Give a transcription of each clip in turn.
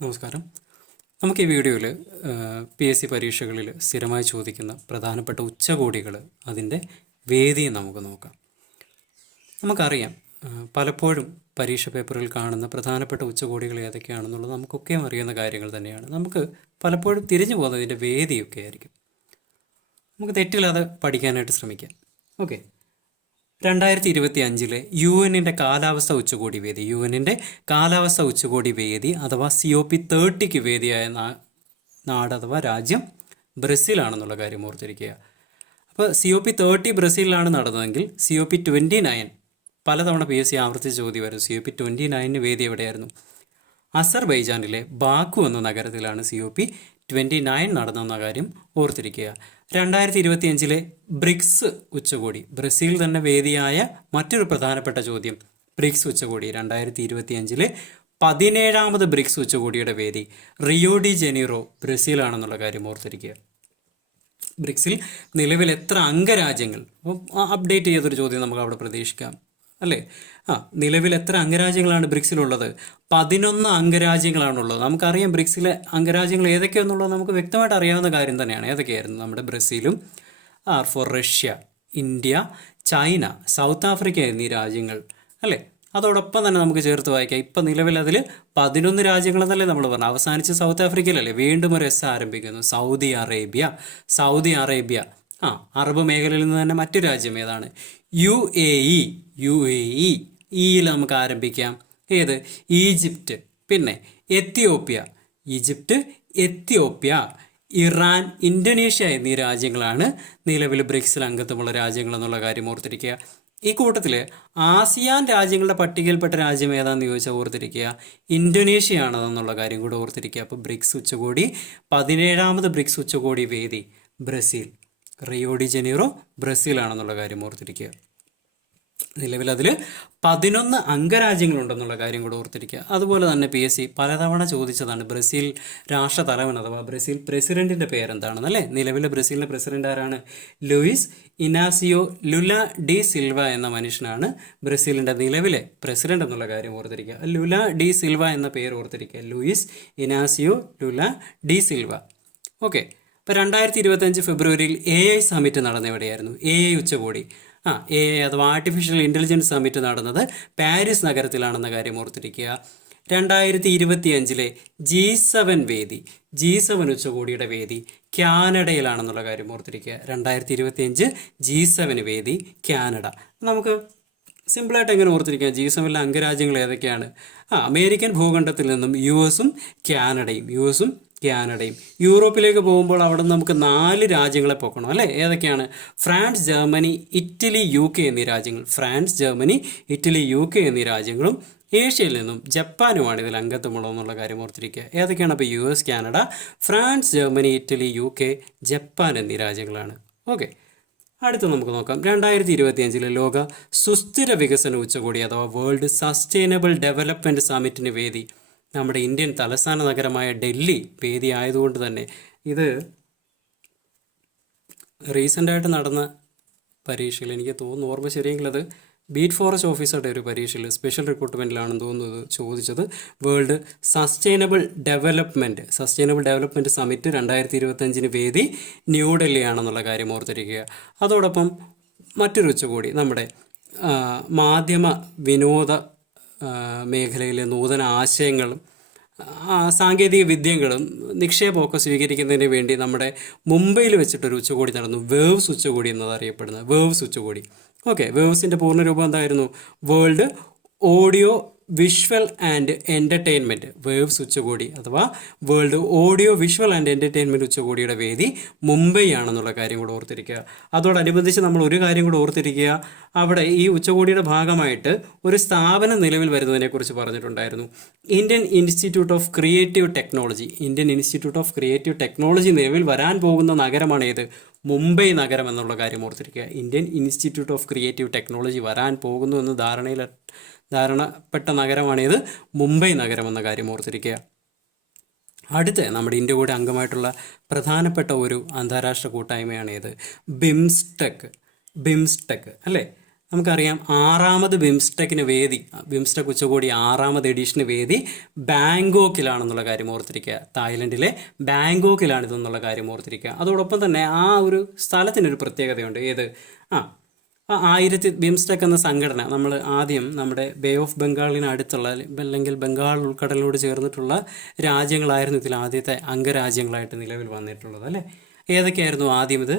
നമസ്കാരം. നമുക്ക് ഈ വീഡിയോയിൽ PSC പരീക്ഷകളിൽ സ്ഥിരമായി ചോദിക്കുന്ന പ്രധാനപ്പെട്ട ഉച്ചകോടികൾ, അതിൻ്റെ വേദിയും നമുക്ക് നോക്കാം. നമുക്കറിയാം, പലപ്പോഴും പരീക്ഷ പേപ്പറിൽ കാണുന്ന പ്രധാനപ്പെട്ട ഉച്ചകോടികൾ ഏതൊക്കെയാണെന്നുള്ളത് നമുക്കൊക്കെയും അറിയുന്ന കാര്യങ്ങൾ തന്നെയാണ്. നമുക്ക് പലപ്പോഴും തിരിഞ്ഞു പോകുന്നതിൻ്റെ വേദിയൊക്കെ ആയിരിക്കും. നമുക്ക് തെറ്റില്ലാതെ പഠിക്കാനായിട്ട് ശ്രമിക്കാം. ഓക്കെ, 2025 UN കാലാവസ്ഥ ഉച്ചകോടി വേദി, UN കാലാവസ്ഥ ഉച്ചകോടി വേദി അഥവാ COP30 വേദിയായ നാട് അഥവാ രാജ്യം ബ്രസീലാണെന്നുള്ള കാര്യം ഓർത്തിരിക്കുക. അപ്പോൾ COP30 ബ്രസീലിലാണ് നടന്നതെങ്കിൽ COP29 പലതവണ PSC ആവർത്തിച്ച് ചോദ്യമായിരുന്നു. COP29 വേദി എവിടെയായിരുന്നു? അസർബൈജാനിലെ ബാക്കു എന്ന നഗരത്തിലാണ് COP29 നടന്നെന്ന കാര്യം ഓർത്തിരിക്കുക. 2025 ബ്രിക്സ് ഉച്ചകോടി, ബ്രസീൽ തന്നെ വേദിയായ മറ്റൊരു പ്രധാനപ്പെട്ട ചോദ്യം. ബ്രിക്സ് ഉച്ചകോടി 2025 17ാമത് ബ്രിക്സ് ഉച്ചകോടിയുടെ വേദി റിയോ ഡി ജനീറോ ബ്രസീലാണെന്നുള്ള കാര്യം ഓർത്തിരിക്കുക. ബ്രിക്സിൽ നിലവിൽ എത്ര അംഗരാജ്യങ്ങൾ? അപ്ഡേറ്റ് ചെയ്തൊരു ചോദ്യം നമുക്ക് അവിടെ പ്രതീക്ഷിക്കാം, അല്ലേ? നിലവിൽ എത്ര അംഗരാജ്യങ്ങളാണ് ബ്രിക്സിലുള്ളത്? 11 അംഗരാജ്യങ്ങളാണുള്ളത്. നമുക്കറിയാം ബ്രിക്സിലെ അംഗരാജ്യങ്ങൾ ഏതൊക്കെയാണെന്നുള്ളത് നമുക്ക് വ്യക്തമായിട്ട് അറിയാവുന്ന കാര്യം തന്നെയാണ്. ഏതൊക്കെയായിരുന്നു? നമ്മുടെ ബ്രസീലും, for Russia, India, China, South Africa എന്നീ രാജ്യങ്ങൾ, അല്ലേ? അതോടൊപ്പം തന്നെ നമുക്ക് ചേർത്ത് വായിക്കാം, ഇപ്പം നിലവിൽ അതിൽ 11 രാജ്യങ്ങളെന്നല്ലേ നമ്മൾ പറഞ്ഞു. അവസാനിച്ച് സൗത്ത് ആഫ്രിക്കയിലല്ലേ? വീണ്ടും ഒരു എസ് ആരംഭിക്കുന്നു. Saudi Arabia. അറബ് മേഖലയിൽ നിന്ന് തന്നെ മറ്റു രാജ്യം ഏതാണ്? UAE. ഇയിൽ നമുക്ക് ആരംഭിക്കാം. ഏത്? ഈജിപ്റ്റ്. പിന്നെ എത്യോപ്യ, ഇറാൻ, ഇന്തോനേഷ്യ എന്നീ രാജ്യങ്ങളാണ് നിലവിൽ ബ്രിക്സിൽ അംഗത്വമുള്ള രാജ്യങ്ങൾ എന്നുള്ള കാര്യം ഓർത്തിരിക്കുക. ഈ കൂട്ടത്തിൽ ആസിയാൻ രാജ്യങ്ങളുടെ പട്ടികയിൽപ്പെട്ട രാജ്യം ഏതാണെന്ന് ചോദിച്ചാൽ ഓർത്തിരിക്കുക, ഇന്തോനേഷ്യ ആണെന്നുള്ള കാര്യം കൂടെ ഓർത്തിരിക്കുക. അപ്പോൾ ബ്രിക്സ് ഉച്ചകോടി, 17ാമത് ബ്രിക്സ് ഉച്ചകോടി വേദി ബ്രസീൽ, റിയോ ഡി ജനീറോ ബ്രസീലാണെന്നുള്ള കാര്യം ഓർത്തിരിക്കുക. നിലവിൽ അതിൽ 11 അംഗരാജ്യങ്ങളുണ്ടെന്നുള്ള കാര്യം കൂടെ ഓർത്തിരിക്കുക. അതുപോലെ തന്നെ PSC പലതവണ ചോദിച്ചതാണ്, ബ്രസീൽ രാഷ്ട്രതലവൻ അഥവാ ബ്രസീൽ പ്രസിഡന്റിൻ്റെ പേരെന്താണെന്നല്ലേ? നിലവിലെ ബ്രസീലിൻ്റെ പ്രസിഡന്റ് ആരാണ്? Luiz Inacio Lula D Silva എന്ന മനുഷ്യനാണ് ബ്രസീലിൻ്റെ നിലവിലെ പ്രസിഡന്റ് എന്നുള്ള കാര്യം ഓർത്തിരിക്കുക. ലുല ഡി സിൽവ എന്ന പേര് ഓർത്തിരിക്കുക, Luiz Inacio Lula D Silva. Okay, ഇപ്പോൾ 2025 ഫെബ്രുവരിയിൽ AI സമ്മിറ്റ് നടന്നെവിടെയായിരുന്നു? AI ഉച്ചകോടി, AI അഥവാ ആർട്ടിഫിഷ്യൽ ഇൻ്റലിജൻസ് സമ്മിറ്റ് നടന്നത് പാരീസ് നഗരത്തിലാണെന്ന കാര്യം ഓർത്തിരിക്കുക. 2025 G7 വേദി, G7 ഉച്ചകോടിയുടെ വേദി കാനഡയിലാണെന്നുള്ള കാര്യം ഓർത്തിരിക്കുക. 2025 G7 വേദി കാനഡ. നമുക്ക് സിമ്പിളായിട്ട് എങ്ങനെ ഓർത്തിരിക്കാം? G7 അംഗരാജ്യങ്ങൾ ഏതൊക്കെയാണ്? അമേരിക്കൻ ഭൂഖണ്ഡത്തിൽ നിന്നും യുഎസും കാനഡയും. യൂറോപ്പിലേക്ക് പോകുമ്പോൾ അവിടെ നിന്ന് നമുക്ക് 4 രാജ്യങ്ങളെ പോക്കണം, അല്ലേ? ഏതൊക്കെയാണ്? ഫ്രാൻസ്, ജർമ്മനി, ഇറ്റലി, UK എന്നീ രാജ്യങ്ങളും ഏഷ്യയിൽ നിന്നും ജപ്പാനുമാണ് ഇതിൽ അംഗത്വമുള്ളതെന്നുള്ള കാര്യം ഓർത്തിരിക്കുക. ഏതൊക്കെയാണ്? അപ്പോൾ US, Canada, France, Germany, Italy, UK, Japan എന്നീ രാജ്യങ്ങളാണ്. ഓക്കെ, അടുത്ത് നമുക്ക് നോക്കാം. 2025 ലോക സുസ്ഥിര വികസന ഉച്ചകോടി അഥവാ വേൾഡ് സസ്റ്റൈനബിൾ ഡെവലപ്മെൻറ്റ് സമ്മിറ്റിന് വേദി നമ്മുടെ ഇന്ത്യൻ തലസ്ഥാന നഗരമായ ഡൽഹി വേദി ആയതുകൊണ്ട് തന്നെ ഇത് റീസെൻ്റായിട്ട് നടന്ന പരീക്ഷയിൽ, എനിക്ക് തോന്നുന്നു, ഓർമ്മ ശരിയെങ്കിൽ അത് ബീറ്റ് ഫോറസ്റ്റ് ഓഫീസറുടെ ഒരു പരീക്ഷയിൽ സ്പെഷ്യൽ റിക്രൂട്ട്മെൻറ്റിലാണെന്ന് തോന്നുന്നത് ചോദിച്ചത്. വേൾഡ് സസ്റ്റൈനബിൾ ഡെവലപ്മെൻറ്റ് സമ്മിറ്റ് 2025 വേദി ന്യൂഡൽഹി ആണെന്നുള്ള കാര്യം ഓർത്തിരിക്കുക. അതോടൊപ്പം മറ്റൊരു ഉച്ചകോടി നമ്മുടെ മാധ്യമ വിനോദ മേഖലയിലെ നൂതന ആശയങ്ങളും സാങ്കേതിക വിദ്യകളും നിക്ഷേപമൊക്കെ സ്വീകരിക്കുന്നതിന് വേണ്ടി നമ്മുടെ മുംബൈയിൽ വെച്ചിട്ടൊരു ഉച്ചകോടി നടന്നു. വേവ്സ് ഉച്ചകോടി എന്നതറിയപ്പെടുന്നത് വേവ്സ് ഉച്ചകോടി. ഓക്കെ, വേവ്സിൻ്റെ പൂർണ്ണരൂപം എന്തായിരുന്നു? World audio visual and entertainment waves ഉച്ചകോടി അഥവാ world audio visual and entertainment ഉച്ചകോടിയുടെ വേദി മുംബൈ ആണെന്നുള്ള കാര്യം കൂടെ ഓർത്തിരിക്കുക. അതോടനുബന്ധിച്ച് നമ്മൾ ഒരു കാര്യം കൂടെ ഓർത്തിരിക്കുക, അവിടെ ഈ ഉച്ചകോടിയുടെ ഭാഗമായിട്ട് ഒരു സ്ഥാപനം നിലവിൽ വരുന്നതിനെക്കുറിച്ച് പറഞ്ഞിട്ടുണ്ടായിരുന്നു. Indian institute of creative technology നിലവിൽ വരാൻ പോകുന്ന നഗരമാണ് ഏത്? മുംബൈ നഗരം എന്നുള്ള കാര്യം ഓർത്തിരിക്കുക. Indian institute of creative technology വരാൻ പോകുന്നു എന്ന് ധാരണപ്പെട്ട നഗരമാണേത്? മുംബൈ നഗരം എന്ന കാര്യം ഓർത്തിരിക്കുക. അടുത്ത നമ്മുടെ ഇന്ത്യ കൂടെ അംഗമായിട്ടുള്ള പ്രധാനപ്പെട്ട ഒരു അന്താരാഷ്ട്ര കൂട്ടായ്മയാണ് ഏത്? ബിംസ്റ്റെക്, അല്ലേ? നമുക്കറിയാം 6ാമത് ബിംസ്റ്റെക്കിന് വേദി, ബിംസ്റ്റെക് ഉച്ചകോടി 6ാമത് എഡിഷന് വേദി ബാങ്കോക്കിലാണെന്നുള്ള കാര്യം ഓർത്തിരിക്കുക. തായ്ലൻഡിലെ ബാങ്കോക്കിലാണ് ഇതെന്നുള്ള കാര്യം ഓർത്തിരിക്കുക. അതോടൊപ്പം തന്നെ ആ ഒരു സ്ഥലത്തിനൊരു പ്രത്യേകതയുണ്ട്. ഏത്? ബിംസ്റ്റെക് എന്ന സംഘടന നമ്മൾ ആദ്യം നമ്മുടെ ബേ ഓഫ് ബംഗാളിന് അടുത്തുള്ള അല്ലെങ്കിൽ ബംഗാൾ ഉൾക്കടലിനോട് ചേർന്നിട്ടുള്ള രാജ്യങ്ങളായിരുന്നു ഇതിൽ ആദ്യത്തെ അംഗരാജ്യങ്ങളായിട്ട് നിലവിൽ വന്നിട്ടുള്ളത് അല്ലേ. ഏതൊക്കെയായിരുന്നു ആദ്യം? ഇത്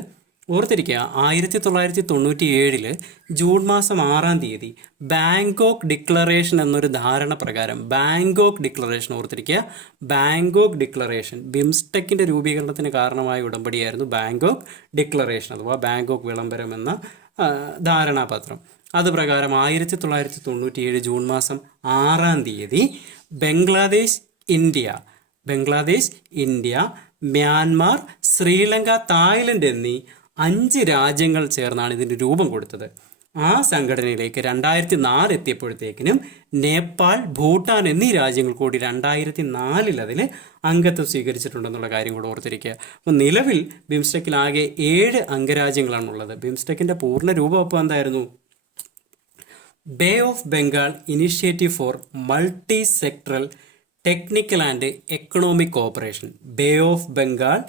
ഓർത്തിരിക്കുക, 1997 ജൂൺ മാസം 6-ാം തീയതി ബാങ്കോക്ക് ഡിക്ലറേഷൻ എന്നൊരു ധാരണ പ്രകാരം, ബാങ്കോക്ക് ഡിക്ലറേഷൻ ഓർത്തിരിക്കുക, ബാങ്കോക്ക് ഡിക്ലറേഷൻ ബിംസ്റ്റെക്കിൻ്റെ രൂപീകരണത്തിന് കാരണമായ ഉടമ്പടിയായിരുന്നു ബാങ്കോക്ക് ഡിക്ലറേഷൻ അഥവാ ബാങ്കോക്ക് വിളംബരം എന്ന ധാരണാപത്രം. അത് പ്രകാരം 1997 ജൂൺ മാസം 6-ാം തീയതി Bangladesh, India, Myanmar, Sri Lanka, Thailand എന്നീ 5 രാജ്യങ്ങൾ ചേർന്നാണ് ഇതിന് രൂപം കൊടുത്തത്. ആ സംഘടനയിലേക്ക് 2004 എത്തിയപ്പോഴത്തേക്കിനും നേപ്പാൾ, ഭൂട്ടാൻ എന്നീ രാജ്യങ്ങൾ കൂടി 2004 അതിൽ അംഗത്വം സ്വീകരിച്ചിട്ടുണ്ടെന്നുള്ള കാര്യം കൂടെ ഓർത്തിരിക്കുക. അപ്പോൾ നിലവിൽ ബിംസ്റ്റെക്കിൽ ആകെ 7 അംഗരാജ്യങ്ങളാണുള്ളത്. ബിംസ്റ്റെക്കിൻ്റെ പൂർണ്ണ രൂപം അപ്പോൾ എന്തായിരുന്നു? Bay of Bengal initiative for multi sectoral technical and economic cooperation. Bay of Bengal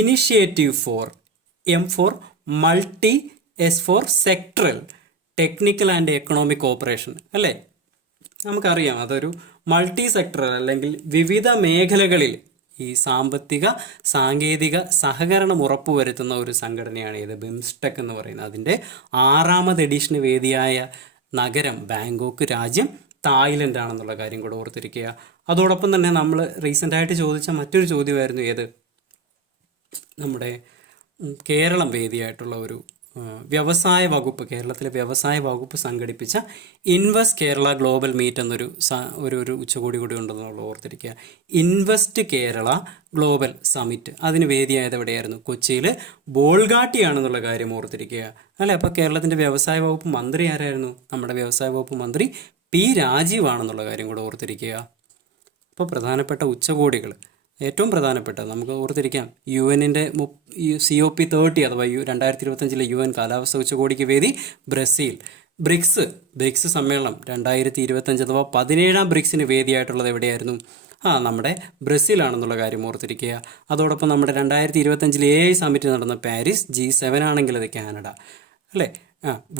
initiative for, M for multi, S for sectoral technical and economic cooperation അല്ലേ. നമുക്കറിയാം അതൊരു മൾട്ടി സെക്ടറൽ അല്ലെങ്കിൽ വിവിധ മേഖലകളിൽ ഈ സാമ്പത്തിക സാങ്കേതിക സഹകരണം ഉറപ്പുവരുത്തുന്ന ഒരു സംഘടനയാണ് ഇത് ബിംസ്റ്റെക് എന്ന് പറയുന്നത്. അതിൻ്റെ 6ാമത് എഡിഷന് വേദിയായ നഗരം ബാങ്കോക്ക്, രാജ്യം തായ്ലൻഡ് ആണെന്നുള്ള കാര്യം കൂടെ ഓർത്തിരിക്കുക. അതോടൊപ്പം തന്നെ നമ്മൾ റീസെൻ്റായിട്ട് ചോദിച്ച മറ്റൊരു ചോദ്യമായിരുന്നു ഏത്? നമ്മുടെ കേരളം വേദിയായിട്ടുള്ള ഒരു വ്യവസായ വകുപ്പ്, കേരളത്തിലെ വ്യവസായ വകുപ്പ് സംഘടിപ്പിച്ച ഇൻവെസ്റ്റ് കേരള ഗ്ലോബൽ മീറ്റ് എന്നൊരു ഒരു ഉച്ചകോടി കൂടി ഉണ്ടെന്നുള്ള ഓർത്തിരിക്കുക. ഇൻവെസ്റ്റ് കേരള ഗ്ലോബൽ സമിറ്റ് അതിന് വേദിയായത് എവിടെയായിരുന്നു? കൊച്ചിയിൽ ബോൾഗാട്ടിയാണെന്നുള്ള കാര്യം ഓർത്തിരിക്കുക അല്ലേ. അപ്പോൾ കേരളത്തിൻ്റെ വ്യവസായ വകുപ്പ് മന്ത്രി ആരായിരുന്നു? നമ്മുടെ വ്യവസായ വകുപ്പ് മന്ത്രി പി രാജീവ് ആണെന്നുള്ള കാര്യം കൂടെ ഓർത്തിരിക്കുക. അപ്പോൾ പ്രധാനപ്പെട്ട ഉച്ചകോടികൾ, ഏറ്റവും പ്രധാനപ്പെട്ട നമുക്ക് ഓർത്തിരിക്കാം UN-ൻ്റെ COP30 അഥവാ 2025 UN കാലാവസ്ഥ ഉച്ചകോടിക്ക് വേദി ബ്രസീൽ. ബ്രിക്സ് സമ്മേളനം 2025 അഥവാ 17ാം ബ്രിക്സിന് വേദിയായിട്ടുള്ളത് എവിടെയായിരുന്നു? നമ്മുടെ ബ്രസീലാണെന്നുള്ള കാര്യം ഓർത്തിരിക്കുക. അതോടൊപ്പം നമ്മുടെ 2025 AI സമ്മിറ്റ് നടന്ന പാരീസ്, G7 ആണെങ്കിൽ അത് കാനഡ അല്ലേ.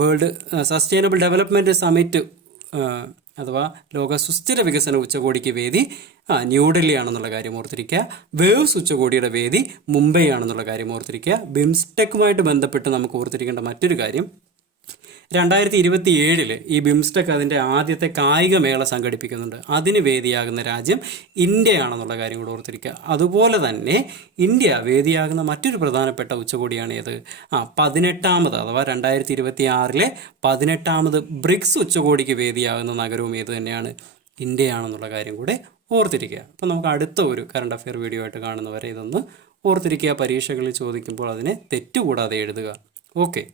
വേൾഡ് സസ്റ്റൈനബിൾ ഡെവലപ്മെൻറ്റ് സമ്മിറ്റ് അഥവാ ലോക സുസ്ഥിര വികസന ഉച്ചകോടിക്ക് വേദി ന്യൂഡൽഹി ആണെന്നുള്ള കാര്യം ഓർത്തിരിക്കുക. വേവ്സ് ഉച്ചകോടിയുടെ വേദി മുംബൈ ആണെന്നുള്ള കാര്യം ഓർത്തിരിക്കുക. ബിംസ്റ്റെക്കുമായിട്ട് ബന്ധപ്പെട്ട് നമുക്ക് ഓർത്തിരിക്കേണ്ട മറ്റൊരു കാര്യം, 2027 ഈ ബിംസ്റ്റെക് അതിൻ്റെ ആദ്യത്തെ കായിക മേള സംഘടിപ്പിക്കുന്നുണ്ട്. അതിന് വേദിയാകുന്ന രാജ്യം ഇന്ത്യയാണെന്നുള്ള കാര്യം കൂടെ ഓർത്തിരിക്കുക. അതുപോലെ തന്നെ ഇന്ത്യ വേദിയാകുന്ന മറ്റൊരു പ്രധാനപ്പെട്ട ഉച്ചകോടിയാണ് ഏത്? 18ാമത് അഥവാ 2026 18ാമത് ബ്രിക്സ് ഉച്ചകോടിക്ക് വേദിയാകുന്ന നഗരവും ഏത് തന്നെയാണ്? ഇന്ത്യയാണെന്നുള്ള കാര്യം കൂടെ ഓർത്തിരിക്കുക. അപ്പോൾ നമുക്ക് അടുത്ത ഒരു കറണ്ട് അഫെയർ വീഡിയോ ആയിട്ട് കാണുന്നവരെ ഇതൊന്ന് ഓർത്തിരിക്കുക. പരീക്ഷകളിൽ ചോദിക്കുമ്പോൾ അതിനെ തെറ്റുകൂടാതെ എഴുതുക. ഓക്കെ.